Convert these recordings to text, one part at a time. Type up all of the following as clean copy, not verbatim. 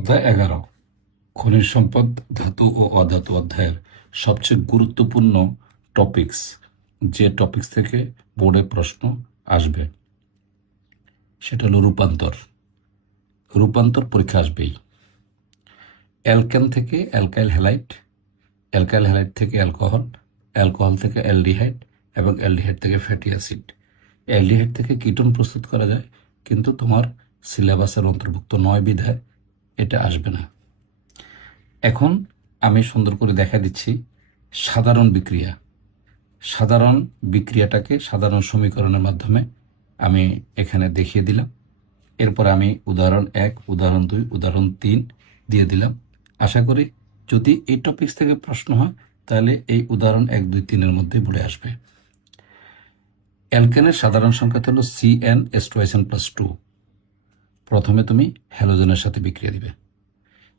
অধ্যায় 11 খনিজ সম্পদ, ধাতু ও অধাতু অধ্যায়ের সবচেয়ে গুরুত্বপূর্ণ টপিকস, যে টপিকস থেকে বোর্ডে প্রশ্ন আসবে সেটা হলো রূপান্তর। রূপান্তর পরীক্ষা আসবেই। অ্যালকেন থেকে অ্যালকাইল হ্যালাইড, অ্যালকাইল হ্যালাইড থেকে অ্যালকোহল, অ্যালকোহল থেকে অ্যালডিহাইড এবং অ্যালডিহাইড থেকে ফ্যাটি অ্যাসিড। অ্যালডিহাইড থেকে কিটোন প্রস্তুত করা যায়, কিন্তু তোমার সিলেবাসের অন্তর্ভুক্ত নয় বিধায় এটা আসবে না। এখন আমি সুন্দর করে দেখা দিচ্ছি সাধারণ বিক্রিয়া। সাধারণ বিক্রিয়াটাকে সাধারণ সমীকরণের মাধ্যমে আমি এখানে দেখিয়ে দিলাম। এরপর আমি উদাহরণ 1, উদাহরণ 2, উদাহরণ 3 দিয়ে দিলাম। আশা করি যদি এই টপিকস থেকে প্রশ্ন হয় তাহলে এই উদাহরণ 1, 2, 3-এর মধ্যে পড়ে আসবে। অ্যালকেনের সাধারণ সংখ্যা হলো CnH2SN+2। প্রথমে তুমি হ্যালোজেনের সাথে বিক্রিয়া দিবে।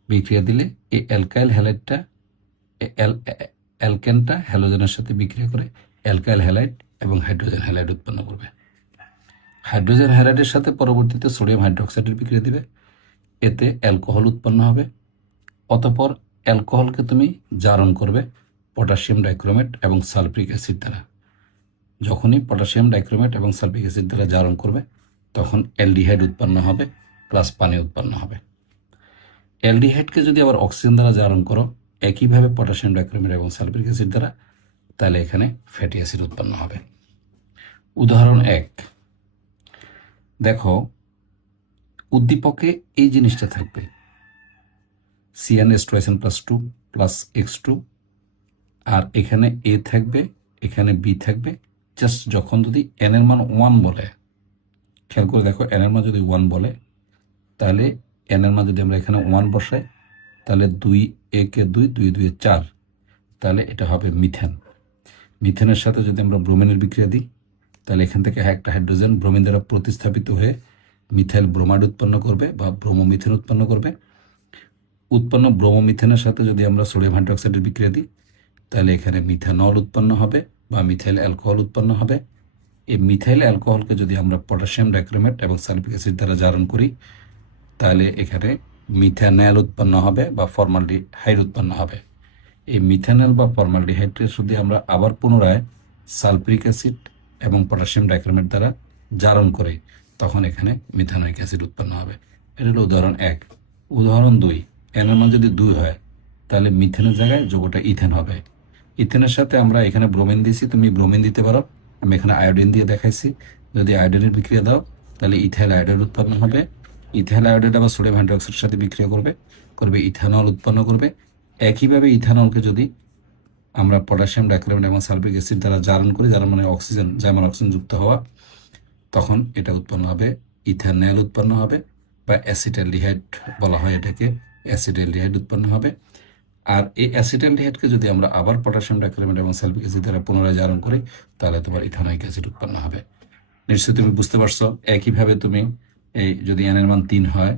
বিক্রিয়া দিলে এই অ্যালকাইল হ্যালাইডটা অ্যালকেনটা হ্যালোজেনের সাথে বিক্রিয়া করে অ্যালকাইল হ্যালাইড এবং হাইড্রোজেন হ্যালাইড উৎপন্ন করবে। হাইড্রোজেন হ্যালাইডের সাথে পরবর্তীতে সোডিয়াম হাইড্রোক্সাইডের বিক্রিয়া দিবে, এতে অ্যালকোহল উৎপন্ন হবে। অতঃপর অ্যালকোহলকে তুমি জারণ করবে পটাশিয়াম ডাইক্রোমেট এবং সালফ্রিক অ্যাসিড দ্বারা। যখনই পটাশিয়াম ডাইক্রোমেট এবং সালফ্রিক অ্যাসিড দ্বারা জারণ করবে তখন অ্যালডিহাইড উৎপন্ন হবে, প্লাস পানি উৎপন্ন হবে। অ্যালডিহাইডকে যদি আবার অক্সিজেন দ্বারা জারণ করো একইভাবে পটাশিয়াম ডাইক্রোমেট এবং সালফ্রিক অ্যাসিড দ্বারা, তাহলে এখানে ফ্যাটি অ্যাসিড উৎপন্ন হবে। উদাহরণ 1 দেখো, উদ্দীপকে এই জিনিসটা থাকবে CnH2SN+2 প্লাস X2, আর এখানে A থাকবে, এখানে B থাকবে। জাস্ট যখন যদি n এর মান 1 বলে, খেয়াল করে দেখো, n এর মান যদি 1 বলে তাহলে n এর মান যদি আমরা এখানে 1 বসাই তাহলে 2 কে 2, 2 2 4, তাহলে এটা হবে মিথেন। মিথেনের সাথে যদি আমরা ব্রোমিনের বিক্রিয়া দিই তাহলে এখান থেকে একটা হাইড্রোজেন ব্রোমিন দ্বারা প্রতিস্থাপিত হয়ে মিথাইল ব্রোমাইড উৎপন্ন করবে বা ব্রোমোমিথেন উৎপন্ন করবে। উৎপন্ন ব্রোমোমিথেনের সাথে যদি আমরা সোডিয়াম হাইড্রোক্সাইডের বিক্রিয়া দিই তাহলে এখানে মিথানল উৎপন্ন হবে বা মিথাইল অ্যালকোহল উৎপন্ন হবে। এই মিথাইল অ্যালকোহলকে যদি আমরা পটাশিয়াম ডাইক্রোমেট এবং সালফ্রিক অ্যাসিড দ্বারা জারণ করি তাহলে এখানে মিথানল উৎপন্ন হবে বা ফর্মালডিহাইড উৎপন্ন হবে। এই মিথানল বা ফর্মালডিহাইডকে যদি আমরা আবার পুনরায় সালফ্রিক অ্যাসিড এবং পটাশিয়াম ডাইক্রোমেট দ্বারা জারণ করি তখন এখানে মিথানোয়িক অ্যাসিড উৎপন্ন হবে। এটা হলো উদাহরণ 1। উদাহরণ 2, n এর মান যদি 2 হয় তাহলে মিথেনের জায়গায় যোগটা ইথেন হবে। ইথেনের সাথে আমরা এখানে ব্রোমিন দিয়েছি, তুমি ব্রোমিন দিতে পারো, আমি এখানে আয়োডিন দিয়ে দেখাইছি। যদি আয়োডিনের বিক্রিয়া দাও তাহলে ইথাইল আয়োডাইড উৎপন্ন হবে। ইথাইল আয়োডাইড আবার সোডিয়াম হাইড্রোক্সাইডের সাথে বিক্রিয়া করবে ইথানল উৎপন্ন করবে। একইভাবে ইথানলকে যদি আমরা পটাশিয়াম ডাইক্রোমেট এবং সালফ্রিক অ্যাসিড দ্বারা জারণ করি, যার মানে অক্সিজেন, যেমন অক্সিজেন যুক্ত হওয়া, তখন এটা উৎপন্ন হবে ইথানল উৎপন্ন হবে বা অ্যাসিটালডিহাইড বলা হয় এটাকে, অ্যাসিটালডিহাইড উৎপন্ন হবে। আর এই অ্যাসিটালডিহাইডকে যদি আমরা আবার পটাশিয়াম ডাইক্রোমেট এবং সালফ্রিক অ্যাসিড দ্বারা পুনরায় জারণ করি তাহলে তোমার ইথানোয়িক অ্যাসিড উৎপন্ন হবে। নিশ্চয়ই তুমি বুঝতে পারছো। একইভাবে তুমি এই যদি n এর মান 3 হয়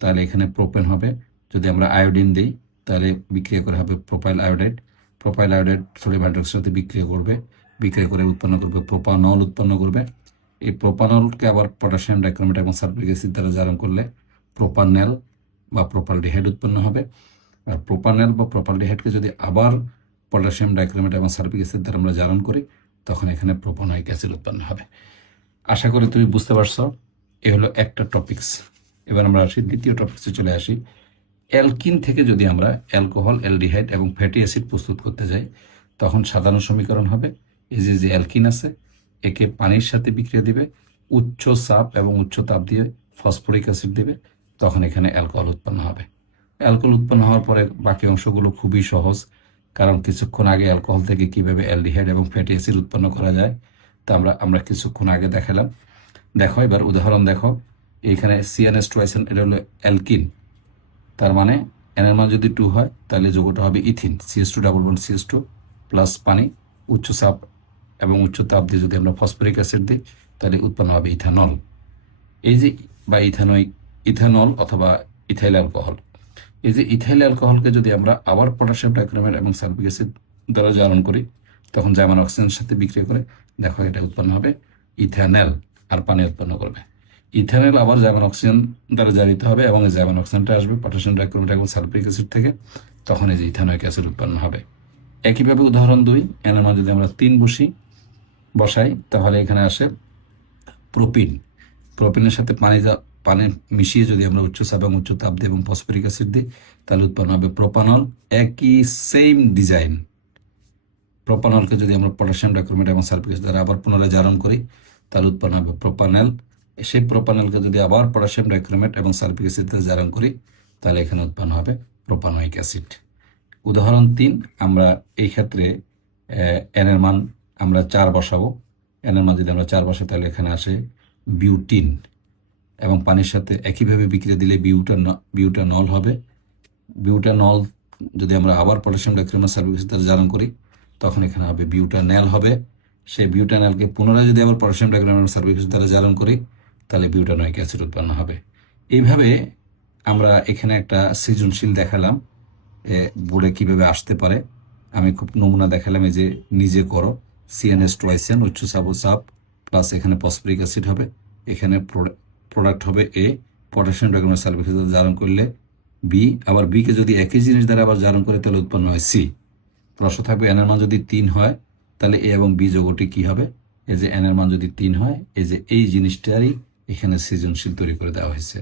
তাহলে এখানে প্রোপেন হবে। যদি আমরা আয়োডিন দিই তাহলে বিক্রিয়া করে হবে propyl iodide. Propyl iodide sodium হাইড্রোক্সাইডের সাথে বিক্রিয়া করে উৎপন্ন করবে প্রোপানল উৎপন্ন করবে। এই প্রোপানলকে আবার পটাশিয়াম ডাইক্রোমেট এবং সালফ্রিক অ্যাসিড দ্বারা জারণ করলে প্রোপানেল বা প্রোপালডিহাইড উৎপন্ন হবে। আর প্রোপানেল বা প্রোপালডিহাইডকে যদি আবার পটাশিয়াম ডাইক্রোমেট এবং সালফ্রিক অ্যাসিড দ্বারা আমরা জারণ করি তখন এখানে প্রোপানোয়িক অ্যাসিড উৎপন্ন হবে। আশা করি তুমি বুঝতে পারছো। এ হলো একটা টপিকস। এবার আমরা আসি দ্বিতীয় টপিক্সে চলে আসি। অ্যালকিন থেকে যদি আমরা অ্যালকোহল, অ্যালডিহাইড এবং ফ্যাটি অ্যাসিড প্রস্তুত করতে যাই তখন সাধারণ সমীকরণ হবে এই যে অ্যালকিন আছে একে পানির সাথে বিক্রিয়া দিবে, উচ্চ চাপ এবং উচ্চ তাপ দিয়ে ফসফরিক অ্যাসিড দিবে, তখন এখানে অ্যালকোহল উৎপন্ন হবে। অ্যালকোহল উৎপন্ন হওয়ার পরে বাকি অংশগুলো খুবই সহজ, কারণ কিছুক্ষণ আগে অ্যালকোহল থেকে কিভাবে অ্যালডিহাইড এবং ফ্যাটি অ্যাসিড উৎপন্ন করা যায় তা আমরা কিছুক্ষণ আগে দেখালাম। দেখো এবার উদাহরণ দেখো, এখানে CnH2SN, এটা হলো অ্যালকিন, তার মানে n এর মান যদি 2 হয় তাহলে যৌগটা হবে ethene, CH2 double bond CH2 plus পানি, উচ্চ চাপ এবং উচ্চ তাপ দিয়ে যদি আমরা ফসফরিক অ্যাসিড দিই তাহলে উৎপন্ন হবে ইথানল। এই যে বা ইথানল অথবা ইথাইল অ্যালকোহল, এই যে ইথাইল অ্যালকোহলকে যদি আমরা আবার পটাশিয়াম ডাইক্রোমেট এবং সালফ্রিক অ্যাসিড দ্বারা জারণ করি তখন যেমন অক্সিজেনের সাথে বিক্রিয়া করে দেখো এটা উৎপন্ন হবে ইথানল আর পানি উৎপন্ন করবে। ইথানল আবার জার্মান অক্সিজেন দ্বারা জারিত হবে এবং এই জার্মান অক্সিজেনটা আসবে পটাশিয়াম ডাইক্রোমেট এবং সালফিউরিক অ্যাসিড থেকে, তখন এই যে ইথানোয়িক অ্যাসিড উৎপন্ন হবে। একইভাবে উদাহরণ 2, এর মান যদি আমরা 3 বসাই তাহলে এখানে আসে প্রোপিন। প্রোপিনের সাথে পানি মিশিয়ে যদি আমরা উচ্চ চাপ এবং উচ্চ তাপ দিই এবং ফসফরিক অ্যাসিড দিই তাহলে উৎপন্ন হবে প্রোপানল। একই সেম ডিজাইন। প্রোপানলকে যদি আমরা পটাশিয়াম ডাইক্রোমেট এবং সালফিউরিক অ্যাসিড দ্বারা আবার পুনরায় জারণ করি তাহলে উৎপন্ন হবে প্রোপানেল। সেই প্রোপানেলকে যদি আবার পটাশিয়াম ডাইক্রোমেট এবং সালফিউরিক অ্যাসিড দ্বারা জারণ করি তাহলে এখানে উৎপন্ন হবে প্রোপানোয়িক অ্যাসিড। উদাহরণ 3, আমরা এই ক্ষেত্রে এন এর মান আমরা 4 বসাবো। এন এর মান যদি আমরা 4 বসাই তাহলে এখানে আসে বিউটিন এবং পানির সাথে একইভাবে বিক্রিয়া দিলে বিউটানল হবে। বিউটানল যদি আমরা আবার পটাশিয়াম ডাইক্রোমেট সালফিউরিক অ্যাসিড দ্বারা জারণ করি তখন এখানে হবে বিউটানেল হবে। সেই বিউটানেলকে পুনরায় যদি আবার পটাশিয়াম ডাইক্রোমেট সালফিউরিক অ্যাসিড দ্বারা জারণ করি তাহলে বিউটানোয়িক অ্যাসিড উৎপন্ন হবে। এইভাবে আমরা এখানে একটা সৃজনশীল দেখালাম বোর্ডে কিভাবে আসতে পারে। আমি খুব নমুনা দেখালাম, এই যে নিজে করো। CnH2 উচ্চ চাপ ও চাপ প্লাস এখানে ফসফরিক অ্যাসিড হবে, এখানে প্রোডাক্ট হবে A, potassium dichromate sulphuric acid দ্বারা জারণ করলে B, আবার B কে যদি একই জিনিস দ্বারা আবার জারণ করে তাহলে উৎপন্ন হয় C। প্রশ্ন থাকবে n এর মান যদি 3 হয় তাহলে A এবং B যৌগটি কি হবে। এই যে n এর মান যদি 3 হয়, এই যে এই জিনিসটারই এখানে সৃজনশীল তৈরি করে দেওয়া হয়েছে।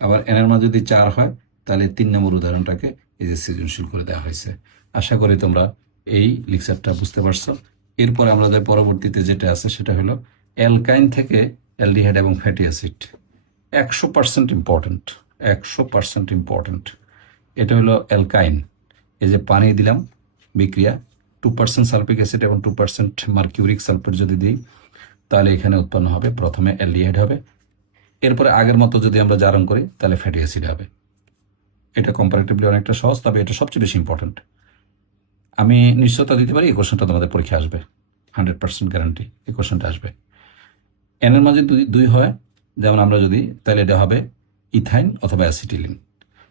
আবার n এর মান যদি 4 হয় তাহলে 3 নম্বর উদাহরণটাকে এই যে সৃজনশীল করে দেওয়া হয়েছে। আশা করি তোমরা এই লেকচারটা বুঝতে পারছো। এরপর আমাদের পরবর্তীতে যেটা আছে সেটা হলো অ্যালকাইন থেকে অ্যালডিহাইড এবং ফ্যাটি অ্যাসিড। 100% important, 100% important. এটা হলো অ্যালকাইন। এই যে পানি দিলাম বিক্রিয়া, 2% সালফিক অ্যাসিড এবং 2% মার্কিউরিক সালফেট যদি দিই তাহলে এখানে উৎপন্ন হবে প্রথমে অ্যালডিহাইড হবে, এরপরে আগের মতো যদি আমরা জারণ করি তাহলে ফ্যাটি অ্যাসিড হবে। এটা কম্পারেটিভলি অনেকটা সহজ, তবে এটা সবচেয়ে বেশি ইম্পর্টেন্ট। আমি নিশ্চয়তা দিতে পারি এই কোশ্চেনটা তোমাদের পরীক্ষা আসবে, 100% গ্যারান্টি এই কোশ্চেনটা আসবে। এন এর মাঝে 2 হয়, যেমন আমরা যদি, তাহলে এটা হবে ইথাইন অথবা অ্যাসিটিলিন।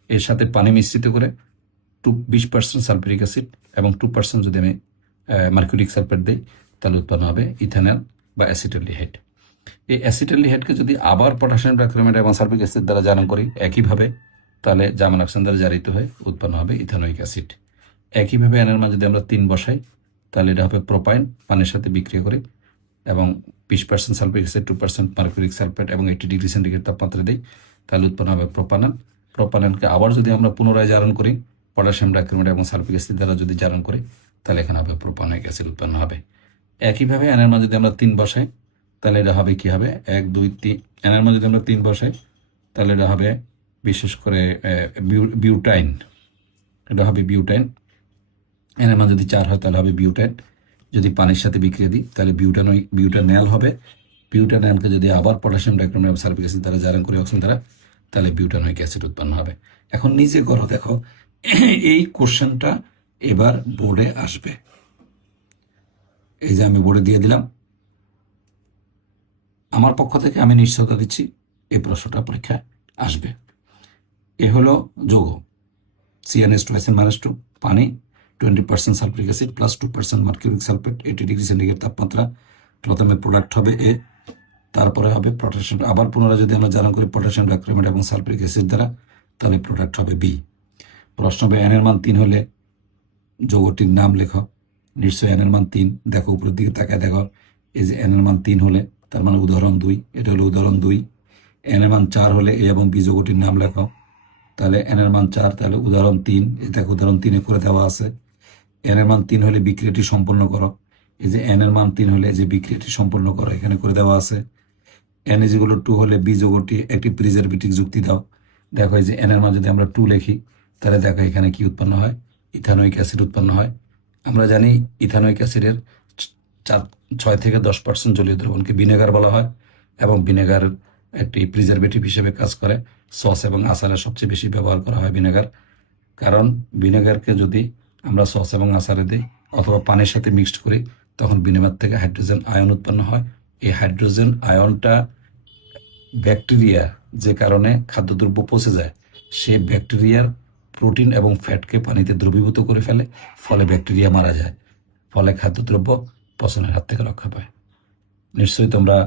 এর সাথে পানি মিশ্রিত করে 20% সালফিউরিক অ্যাসিড এবং 2% যদি আমি মার্কিউরিক সালফেট দিই তাহলে উৎপন্ন হবে ইথানল বা অ্যাসিটালডিহাইড। এই অ্যাসিটালডিহাইডকে যদি আবার পটাশিয়াম ডাইক্রোমেট এবং সালফিউরিক অ্যাসিড দ্বারা জারণ করি একইভাবে তাহলে জার্মান অক্সিজেন দ্বারা জারিত হয়ে উৎপন্ন হবে ইথানোয়িক অ্যাসিড। একইভাবে এনের মান যদি আমরা 3 বসাই তাহলে এটা হবে প্রোপাইন, পানির সাথে বিক্রিয়া করি এবং 20% সালফিউরিক অ্যাসিড, 2% মার্কিউরিক সালফেট এবং 80 ডিগ্রি সেন্টিগ্রেড তাপমাত্রা দিই তাহলে উৎপন্ন হবে প্রোপানল। প্রোপানলকে আবার যদি আমরা পুনরায় জারণ করি পটাশিয়াম ডাইক্রোমেট এবং সালফিউরিক অ্যাসিড দ্বারা যদি জারণ করি তাহলে এখানে হবে প্রোপানোয়িক অ্যাসিড উৎপন্ন হবে। একইভাবে এনের মান যদি আমরা 3 বসাই তাহলে এটা হবে কি হবে 1 2 3। এনের মান যদি আমরা 3 বসাই তাহলে এটা হবে বিশেষ করে বিউটাইন, এটা হবে বিউটাইন। এনের মান যদি 4 হয় তাহলে হবে বিউটাইন। যদি পানির সাথে বিক্রিয়া দিই তাহলে বিউটানেল হবে। বিউটানেলকে যদি আবার পটাশিয়াম ডাইক্রোমেট এবং সালফিউরিক অ্যাসিড দ্বারা জারণ করি অক্সিজেন দ্বারা তাহলে বিউটানোয়িক অ্যাসিড উৎপন্ন হবে। এখন নিজে করো, দেখো এই কোশ্চেনটা এবার বোর্ডে আসবে। এই যে আমি বোর্ডে দিয়ে দিলাম, আমার পক্ষ থেকে আমি নিশ্চয়তা দিচ্ছি এই প্রশ্নটা পরীক্ষায় আসবে। এ হলো যৌগ CnH2 পানি, 20% sulphuric acid plus 2% mercuric sulphate, 80 degree centigrade তাপমাত্রা। প্রথমে প্রোডাক্ট হবে A, তারপরে হবে পটাশিয়াম, আবার পুনরায় যদি আমরা জারণ করি পটাশিয়াম ডাইক্রোমেট এবং সালফিউরিক অ্যাসিড দ্বারা তাহলে প্রোডাক্ট হবে B। প্রশ্ন হবে n এর মান 3 হলে যৌগটির নাম লেখো। নিশ্চয়ই n এর মান 3, দেখো উপরের দিকে তাকায় দেখো, এই যে n এর মান 3 হলে তার মানে উদাহরণ 2, এটা হলো উদাহরণ 2। n এর মান 4 হলে A এবং B যৌগটির নাম লেখো, তাহলে n এর মান 4 তাহলে উদাহরণ 3, এই দেখো উদাহরণ 3 করে দেওয়া আছে। n এর মান 3 হলে বিক্রিয়াটি সম্পন্ন করো, এই যে n এর মান 3 হলে যে বিক্রিয়াটি সম্পন্ন করো এখানে করে দেওয়া আছে। n = 2 হলে B যৌগটি একটি প্রিজারভেটিভ যুক্তি দাও। দেখো এই যে n এর মান যদি আমরা 2 লিখি তাহলে দেখো এখানে কি উৎপন্ন হয়, ইথানোয়িক অ্যাসিড উৎপন্ন হয়। আমরা জানি ইথানোয়িক অ্যাসিডের 6 থেকে 10% জলীয় দ্রবণকে ভিনেগার বলা হয় এবং ভিনেগার একটি প্রিজারভেটিভ হিসেবে কাজ করে। সস এবং আচারে সবচেয়ে বেশি ব্যবহার করা হয় ভিনেগার, কারণ ভিনেগারকে যদি আমরা সস এবং আচারে দিই অথবা পানির সাথে মিক্সড করি তখন ভিনেগার থেকে হাইড্রোজেন আয়ন উৎপন্ন হয়। এই হাইড্রোজেন আয়নটা ব্যাকটেরিয়া যে কারণে খাদ্যদ্রব্য পচে যায়, সে ব্যাকটেরিয়ার প্রোটিন এবং ফ্যাটকে পানিতে দ্রবীভূত করে ফেলে, ফলে ব্যাকটেরিয়া মারা যায়, ফলে খাদ্যদ্রব্য পচনের হাত থেকে রক্ষা পায়। নিশ্চয়ই তোমরা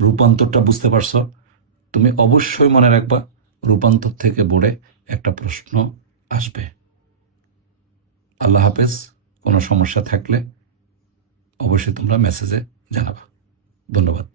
রূপান্তরটা বুঝতে পারছো? তুমি অবশ্যই মনে রাখবা রূপান্তর থেকে বোর্ডে একটা প্রশ্ন আসবে। আল্লাহ হাফেজ। কোনো সমস্যা থাকলে অবশ্যই তোমরা মেসেজে জানাবা। ধন্যবাদ।